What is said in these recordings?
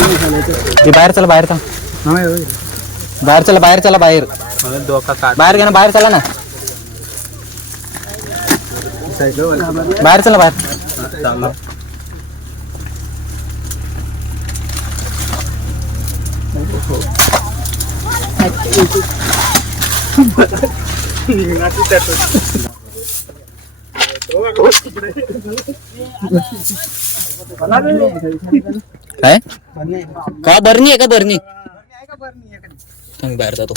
बाहेर चला बाहेर चला। बाहेर चला बाहेर चला बाहेर। बाहेर घ्या ना बाहेर चला ना। बाहेर चला बाहेर। काय? का? बरणी आहे का बरणी? थांब, बाहेर जातो.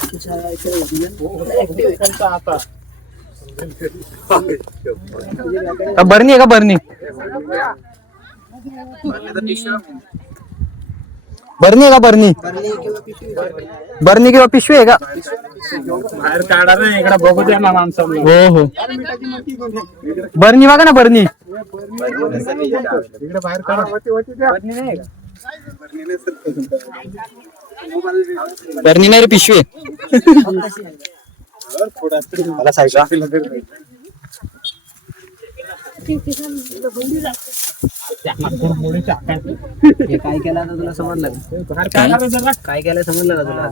का बरणी आहे का बरणी? बरणी आहे का बरणी? बरणी किंवा पिशवी आहे का? बाहेर काढा ना इकडे बघू द्या ना माणसाला हो हो. बरणी बघा ना बरणी. इकडे बाहेर काढा. बरणी नाही रे पिशवी. मला हे काय केलं आता तुला समजलं. काय केलं समजलं का तुला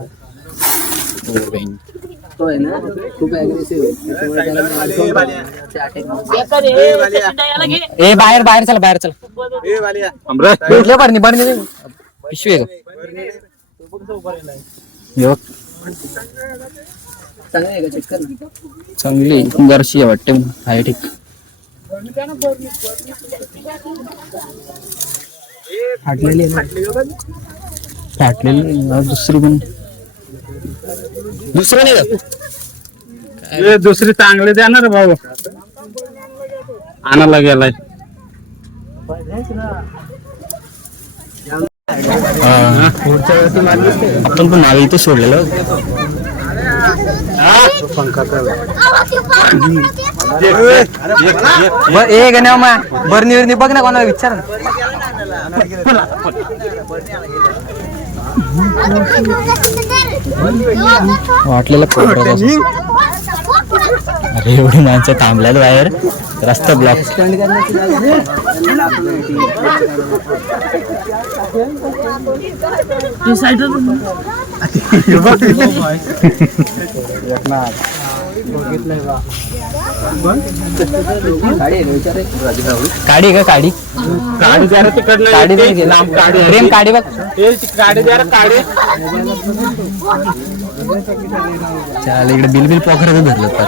तो आहे ना खूप अग्रेसिव्ह attack ए बाहेर बाहेर चला बाहेर चला. अमरे. भेटले बरणी नाही. पिशवी आहे. का हे बघ, चांगलं आहे का? जरशी आहे. वाटते. आहे ठीक. फाटलेली आहे ना. फाटलेली आहे, दुसरी पण. दुसरं नाही दुसरी चांगली द्या ना रे भाऊ. आणायला गेलाय. हा. आपण पण नाव इथे सोडलेलं. ब- ए गण्या मा बरणी वरणी बघ ना कोणाला विचार. ना. वाटलेलं. अरे एवढी माणसं थांबल्यात बाहेर. रस्ता ब्लॉक स्टँड की? काढी का काढी गाडी जरा तिकडनं काढी. लांब प्रेम काढी बघ. ती जरा काढे. चाल इकडे बिल बिल धरलं तर.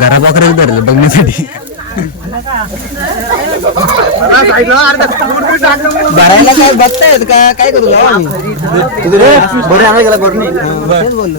घरा धरलं बघण्यासाठी. भरायला काय बघतायत का? काय करू बरं आम्ही गेला तेच बोललो.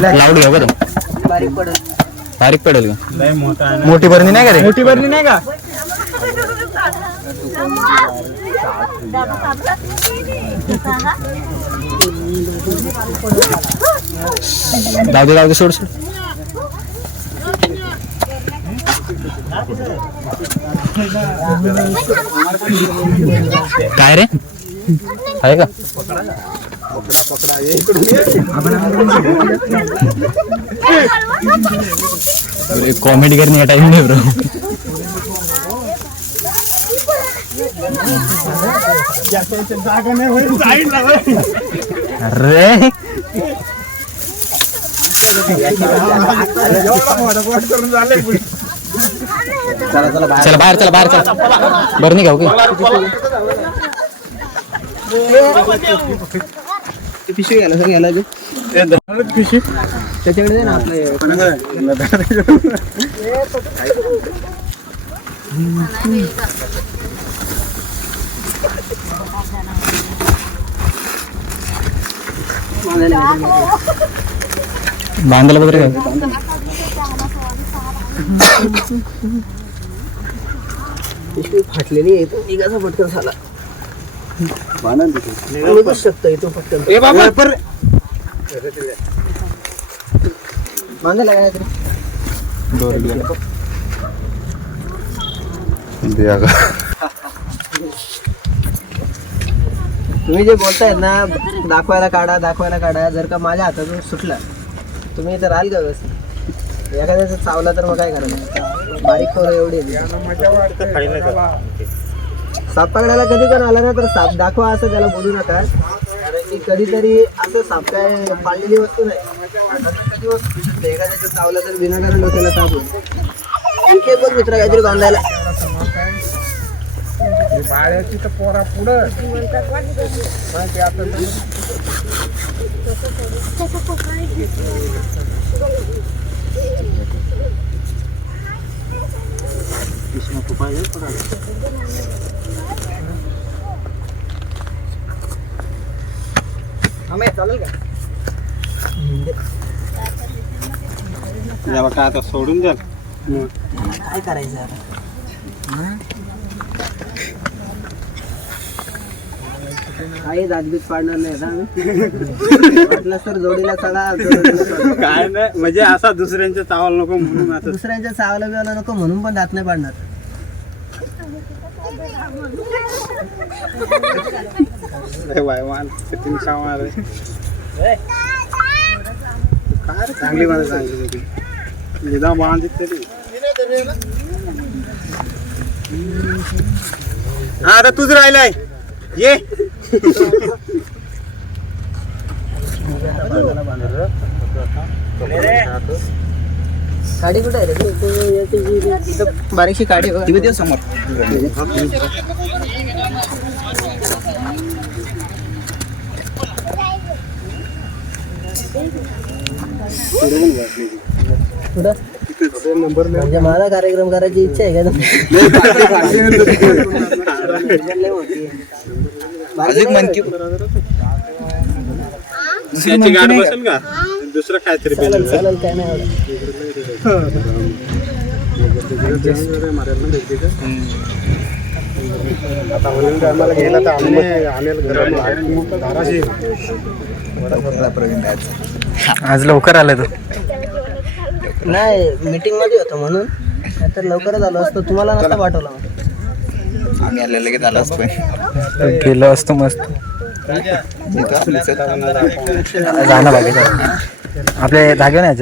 लावड घ्या बरं बारीक पडत बारीक पडेल का. मोठी बरणी नाही का रे? मोठी बरणी नाही का? जाऊ दे जाऊ दे सोड सोड. काय रे? आहे का? कॉमेडी करणे का टाइम नाही ब्रो अरे. चला बाहेर. चला बाहेर चला बरं नाही का ओके ते पिशवी घ्यायला सर पिशवी. त्याच्याकडे ना आपलं. बांधायला वगैरे काय? पिशवी फाटलेली आहे तो निघाचा पटकन झाला. निघूच शकतो इथून पटकन. ए बाबा! बांधायला काय तरी तुम्ही जे बोलतायत ना दाखवायला काढा दाखवायला काढा जर का माझ्या हातातून सुटला तुम्ही इथं राहाल का व्यवस्थित? एखाद्याचा चावला तर मग काय करायचं? बारीक खोरं एवढी. साप पकडायला कधी पण आला ना तर साप दाखवा असं त्याला बोलू नका. कारण की कधीतरी असं साप काय पाळलेली वस्तू नाही. नंतर वस्तू एखाद्याचं चावलं तर विनाकारण डोक्याला होईल. आणखी बघ मित्र काहीतरी बांधायला. बाळ्याची तर पोरा पुढं चालेल का काय आता सोडून द्या. काय करायचं आता? काही दाजबीत पाडणार नाही. वाटलं तर जोडीला चढा. काय नाही म्हणजे असा दुसऱ्यांच्या चावाल नको म्हणून आता. दुसऱ्यांच्या चावला बिवाला नको म्हणून पण दात नाही पाडणार. काय चांगली मला सांगितली होती निदान बांधित तरी. हा आता तूच राहिलाय. ये. कुठे आहे रे बारीकशी गाडी आहे बघा. समोर. म्हणजे माझा कार्यक्रम करायची इच्छा आहे का? लय मोठी आहे. अजून मन की याची गाडी बसेल का? दुसरं काहीतरी चालेल चालेल काय नाही एवढं. आम्हाला गेला तर आम्ही आणेल आज लवकर आलाय तो. नाही मीटिंगमध्ये होतो म्हणून. नाहीतर लवकरच आलो असतो. तुम्हाला नसता पाठवला. मग. आम्ही आलेलं लगेच आलो असतो. गेलो असतो मस्त. जाणं बाकी आपल्या जागे नाही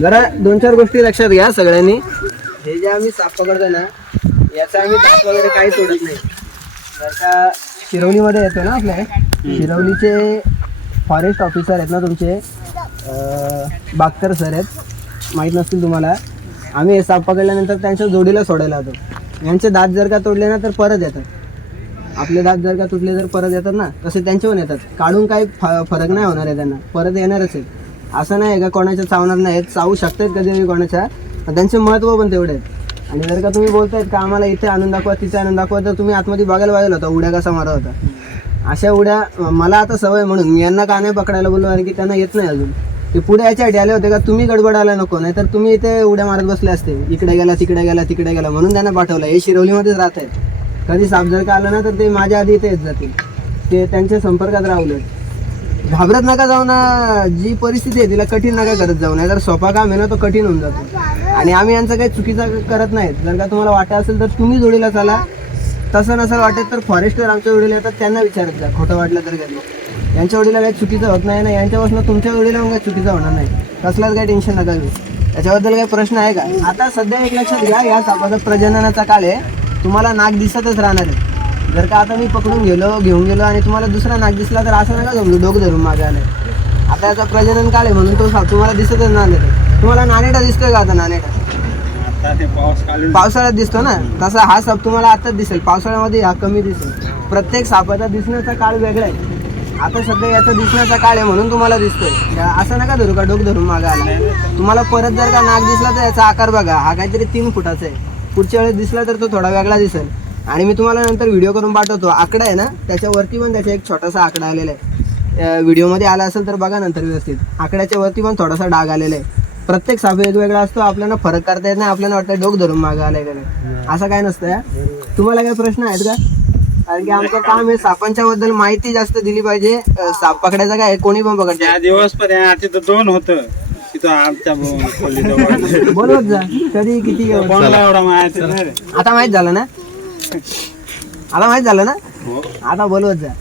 जरा दोन चार गोष्टी लक्षात घ्या सगळ्यांनी. हे जे आम्ही साप पकडतो ना याचा आम्ही दात वगैरे काही सोडत नाही. जर का शिरवलीमध्ये येतो ना आपल्या शिरवलीचे फॉरेस्ट ऑफिसर आहेत ना तुमचे अं, बागतर सर आहेत. माहीत नसतील तुम्हाला. आम्ही हे साप पकडल्यानंतर त्यांच्या जोडीला सोडायला जातो. यांचे दात जर का तोडले ना तर परत येतात. आपले दात जर का तुटले तर परत येतात ना. तसे त्यांचे पण येतात. काढून काही फ- फरक नाही होणार आहे त्यांना. परत येणारच आहे. असं नाही आहे का कोणाच्या चावणार नाहीत चावू शकतात कधी कोणाच्या. त्यांचे महत्त्व पण तेवढे आहेत. आणि जर का तुम्ही बोलतायत का आम्हाला इथे आणून दाखवा तिथे आणून दाखवा तर तुम्ही आतमध्ये बघायला पाहिजे होता उड्या कसा मारा होता. अशा उड्या मला आता सवय म्हणून. मी यांना का नाही पकडायला बोललो? कारण की त्यांना येत नाही अजून. ते पुढे याच्यासाठी आले होते का? तुम्ही गडबडायला नको नाही तर तुम्ही इथे उड्या मारत बसले असते. इकडे गेला तिकडे गेला तिकडे गेला म्हणून त्यांना पाठवलं. हे शिरवलीमध्येच राहत आहेत. कधी साप जर का आलं ना तर ते माझ्या आधी इथे येत जातील. ते त्यांच्या संपर्कात राहले घाबरत नका जाऊ ना. जी परिस्थिती आहे तिला कठीण नका करत जाऊ. नाही तर सोपा काम आहे ना तो कठीण होऊन जातो. आणि आम्ही यांचं काही चुकीचा करत नाहीत. जर का तुम्हाला वाटत असेल तर तुम्ही जोडीला चाला. तसं नसेल वाटत तर फॉरेस्टर आमच्या जोडीला येतात त्यांना विचारत जा. खोटं वाटलं तर कधी यांच्या जोडीला काही चुकीचं होत नाही ना यांच्यापासून तुमच्या मग काही चुकीचं होणार नाही. कसलाच काही टेन्शन नका घेऊ. त्याच्याबद्दल काही प्रश्न आहे का? आता सध्या एक लक्षात घ्या या सापाचा प्रजननाचा काळ आहे. तुम्हाला नाक दिसतच राहणार आहे. जर का आता मी पकडून गेलो घेऊन गेलो आणि तुम्हाला दुसरा नाक दिसला तर असं नका समजू डोकं धरून मागे आलं आता याचा प्रजनन काळ आहे म्हणून तो साप तुम्हाला दिसतच आहे. तुम्हाला नाणेटा दिसतोय का आता नाणेटा पावसाळ्यात दिसतो ना? तसा हा साप तुम्हाला आताच दिसेल. पावसाळ्यामध्ये हा कमी दिसेल. प्रत्येक सापाचा दिसण्याचा काळ वेगळा आहे. आता सध्या याचा दिसण्याचा काळ आहे म्हणून तुम्हाला दिसतोय. असं नका धरू का? डोक धरून मागा आला. तुम्हाला परत जर का नाक दिसला तर याचा आकार बघा. हा काहीतरी तीन फुटाचा आहे. पुढच्या वेळेस दिसला तर तो थोडा वेगळा दिसेल. आणि मी तुम्हाला नंतर व्हिडिओ करून पाठवतो. आकडा आहे ना त्याच्यावरती पण त्याचा एक छोटासा आकडा आलेला आहे. व्हिडिओमध्ये आला असेल तर बघा नंतर व्यवस्थित. आकड्याच्या वरती पण थोडासा डाग आलेला आहे. प्रत्येक साप वेगवेगळा असतो. आपल्याला फरक करता येत नाही. आपल्याला वाटतं डोक धरून मागा आलाय का नाही. असं काय नसतं तुम्हाला काय प्रश्न आहेत का? कारण की आमचं काम आहे सापांच्या बद्दल माहिती जास्त दिली पाहिजे. अं, साप पकडायचं काय? कोणी पण पकडते. त्या दिवस पर्यंत तिथं दोन होत. तिथं आमच्या खोलीजवळ बोलवत जा. कधी किती. कोणाला एवढा? माहिती नाही रे. आता माहीत झालं ना? आता माहीत झालं ना? हो. आता बोलवत जा.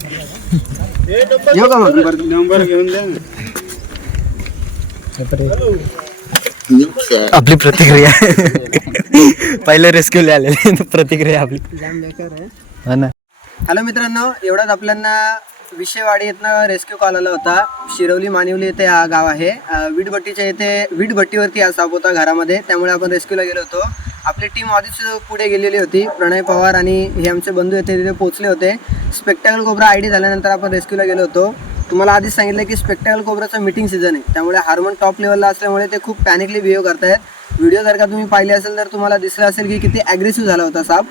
येऊ का मग? नंबर नंबर घेऊन द्या ना. आपली प्रतिक्रिया. पहिलं रेस्क्यूला आलेली प्रतिक्रिया आपली. जाम बेकार आहे. हा ना. हॅलो मित्रांनो एवढाच आपल्यांना विषयवाडी येथनं रेस्क्यू कॉल आला होता. शिरवली मानिवली येथे हा गाव आहे. वीटभट्टीच्या इथे वीटभट्टीवरती हा साप होता घरामध्ये त्यामुळे आपण रेस्क्यूला गेलो होतो. आपली टीम आधीच पुढे गेलेली होती. प्रणय पवार आणि हे आमचे बंधू येथे तिथे पोहोचले होते. स्पेक्टॅकल कोबरा आय डी झाल्यानंतर आपण रेस्क्यूला गेलो होतो. तुम्हाला आधीच सांगितलं की स्पेक्टॅकल कोबराचं मीटिंग सीझन आहे. त्यामुळे हार्मोन टॉप लेवलला असल्यामुळे ते खूप पॅनिकली बिहेव करतायत. व्हिडिओ जर का तुम्ही पाहिले असेल तर तुम्हाला दिसलं असेल की किती ॲग्रेसिव्ह झाला होता साप.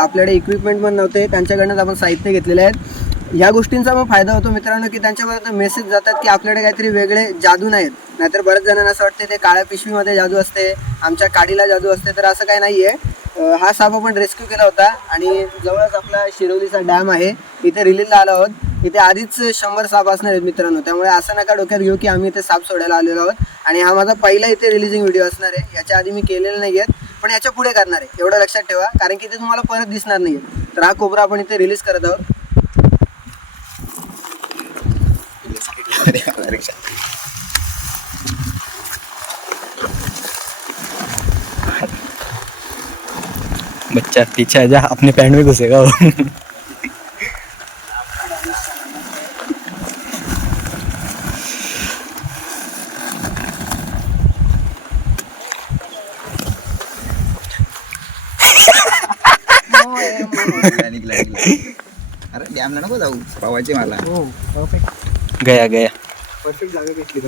आपल्याकडे इक्विपमेंट पण नव्हते त्यांच्याकडनंच आपण साहित्य घेतलेले आहेत. या गोष्टींचा पण फायदा होतो मित्रांनो की त्यांच्यापर्यंत मेसेज जातात की आपल्याकडे काहीतरी वेगळे जादू नाहीत. नाहीतर बऱ्याच जणांना असं वाटते ते काळ्या पिशवीमध्ये जादू असते आमच्या काडीला जादू असते तर असं काही नाही आहे हा साप आपण रेस्क्यू केला होता आणि जवळच आपला शिरोलीचा डॅम आहे. इथे रिलीजला आलो आहोत. इथे आधीच शंभर साप असणार आहेत मित्रांनो. त्यामुळे असं नका डोक्यात घेऊ की आम्ही इथे साप सोडायला आलेलो आहोत. आणि हा माझा पहिला इथे रिलीजिंग व्हिडिओ असणार आहे. याच्या आधी मी केलेला नाही आहेत पण याच्यापुढे करणार आहे. एवढं लक्षात ठेवा कारण की ते तुम्हाला परत दिसणार नाही तर हा कोबरा आपण इथे रिलीज करत आहोत. बच्चा पीछे जा. अपने पैंट में घुसेगा अरे डॅमला नको जाऊ. पावायचे मला. हो परफेक्ट गया गया. परफेक्ट जागा घेतली